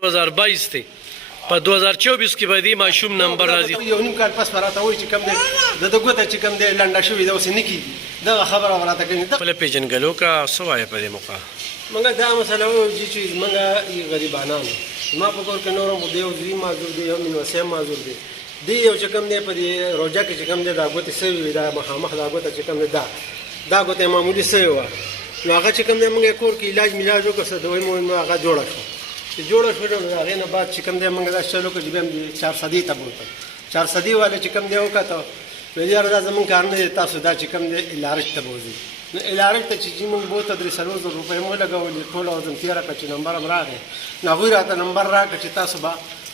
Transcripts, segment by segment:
2022 دی په 2024 کې به دې ماشوم نمبر راځي. یو نیم کال پس راته وایي چې کوم دی د ګوته چې کوم دی لنډه شوې ده اوس یې نه کېږي دغه خبره راته کوي. خپله پېژنګلو کا څه وایې په دې موقع موږ دا مسله وایو چې موږ غریبانان زما په کور کې نور هم دی یو زوی معذور دی یو میلمسی معذور دی دی یو چې کوم دی په دې روژه کې چې کوم دی دا ګوتې سوي وي دا مخامخ دا ګوته چې کوم دی دا ګوته معمولي سوې وه نو هغه چې کوم دی موږ کور کې علاج میلاج وکړه څه دوی مو هغه جوړه شوه چې جوړه شوه نو هغې نه بعد چې کوم دی موږ دا چل وکړو چې بیا هم 400 ته بوتل 400 والا چې کوم دی وکړه ویل یاره دا زموږ کار نه دی تاسو دا چې کوم دی الارج ته بوځئ نو الارج ته چې موږ بوته 300 روپۍ مو لګولې ټوله وزن تېره کړه چې نمبر هم راغی نو هغوی راته نمبر راکړه چې تاسو به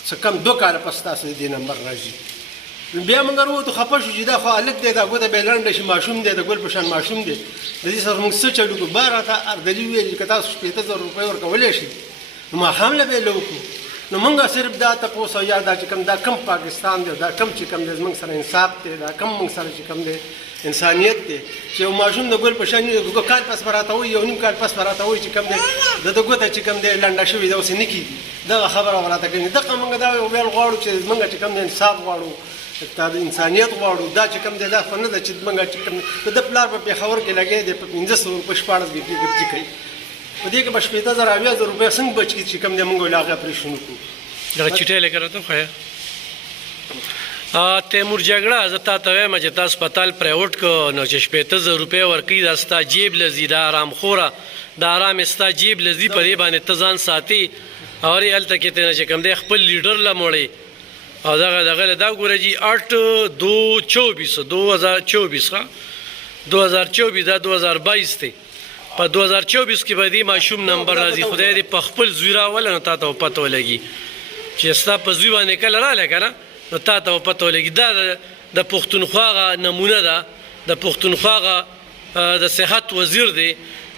څه کم 2 کاله پس تاسو دې نمبر راځي. بیا موږ وروتو خفه شو چې دا خو هلک دی دا ګوته به یې لنډه شي ماشوم دی د ګل په شان ماشوم دی د دې سره موږ څه چلو کړو بیا راته اردلي وویل چې که تاسو 15,000 روپۍ ورکولی شئ نو ماښام له به یې وکړو. نو موږ صرف دا تپوس او یا دا چې کوم دا کم پاکستان دی دا کم چې کوم دی زموږ سره انصاف دی دا کم موږ سره چې کوم دی انسانیت دی چې یو ماشوم د ګل په شان کال پس به راته وایي یو نیم کال پس به راته وایي چې کوم دی د ګوته چې کوم دی لنډه شوې ده اوس یې نه کېږي دغه خبره راته کوي. دغه موږ دا ویل غواړو چې موږ چې کوم دی انصاف غواړو دا د انسانیت غواړو دا چې کوم دی دا خو نه ده چې موږ چې کوم د پلار په پېښور کې لګی دی په 1500 روپۍ 14 ګپټي کوي په دې کې به 15,000 اویا روپۍ څنګه بچ کړي چې کوم دی موږ له هغې اپرېشن وکړو. دغه چټۍ لیکه راته وښیه. تیمور جګړه زه تا ته وایم چې تا هسپتال پرایوټ که نو چې 15,000 روپۍ ورکوي دا ستا جیب لځي دا آرامخوره دا آرام ستا جیب لځي په دې باندې ته ځان ساتي او هلته کې ته نه چې کوم دی خپل لیډر له مړې او دغه له دا ګوره جي 2024 دا 2022 دی په 2024 کې به دې ماشوم نمبر راځي. خدای دې په خپل زوی راوله نو تا ته پته ولګي چې ستا په زوی باندې کله راغلی که نه نو تا ته پته ولګي. دا د پښتونخوا هغه نمونه ده د پښتونخوا هغه د صحت وزیر دی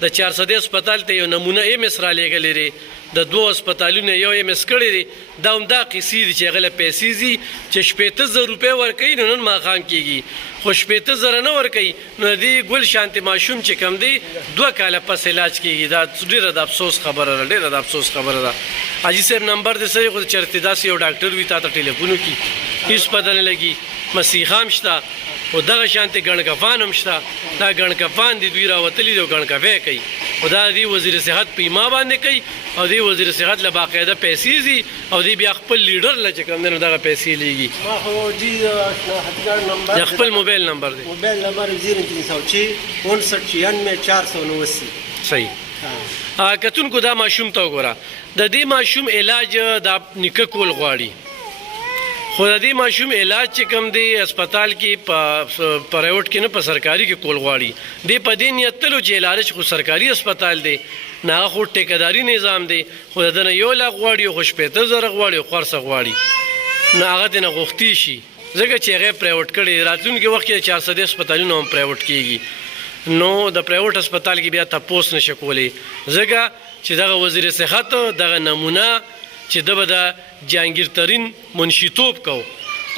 د 400 هسپتال ته یو نمونه MS رالیږلی دی د 2 هسپتالونه یو MS کړی دی دا همدا قیسې دي چې هغه له پیسې ځي چې 15,000 روپۍ ورکوي نو نن ماښام کېږي خو 15,000 نه ورکوي نو د دې ګل شانتې ماشوم چې کوم دی 2 کاله پس علاج کېږي. دا ډېره د افسوس خبره ده ډېره د افسوس خبره ده. حاجي صاحب نمبر دې سړی خو چېرته داسې یو ډاکټر وي تا ته ټلیفون وکړي هېڅ پته نه لګي. مسیحا هم شته خو دغه شانتې ګڼکفان هم شته دا ګڼکفان دي دوی راوتلي دي او ګڼکفی کوي خو دا د وزیر صحت په ایما باندې کوي او د وزیر صحت له باقاعده پیسې ځي او دی بیا خپل لیډر له چې کوم دی نو دغه پیسې لیږي. خپل موبایل نمبر دی موبایل نمبر 0306 59 489 صحیح. کتونکو دا ماشوم ته وګوره د دې ماشوم علاج دا نیکه کول غواړي خو د دې ماشوم علاج چې کوم دی هسپتال کې په پرایوټ کې نه په سرکاري کې کول غواړي دی په دې نیت تلو چې علاج خو سرکاري هسپتال دی نه هغه خو ټیکهداري نظام دی خو د ده نه 1 لک غواړي خو 15,000 غواړي خو خرڅه غواړي نو هغه ترې نه غوښتي شي ځکه چې هغه پرایوټ کړی راتلونکي وخت کې 400 هسپتالونه هم پرایوټ کېږي نو د پرایوټ هسپتال کې بیا تپوس نشي کولی ځکه چې دغه وزیر صحت دغه نمونه چې ده به د جهانګیر ترین منشیتوب کو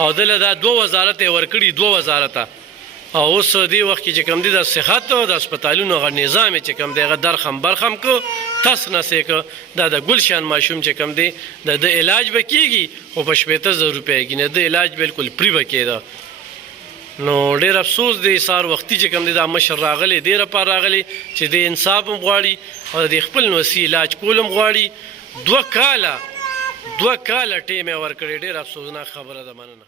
او دله دا 2 وزارت یې ورکړي 2 وزارته او اوس دې وخت کې چې کوم دی د صحت د هسپتالونو هغه نظام چې کوم دی هغه درخم برخم کو تس نسې کو دا د ګلشان ماشوم چې کوم دی د علاج به کېږي خو په 15,000 روپۍ کې نه د علاج بالکل پرې به کېده. نو ډېر افسوس دی سار وختي چې کوم دی دا مشر راغلی دې لپاره راغلی چې د انصاف هم غواړي او د خپل نوسي علاج کول هم غواړي 2 کاله ټیم یې ورکړی ډېر افسوسناک خبره ده. مننه.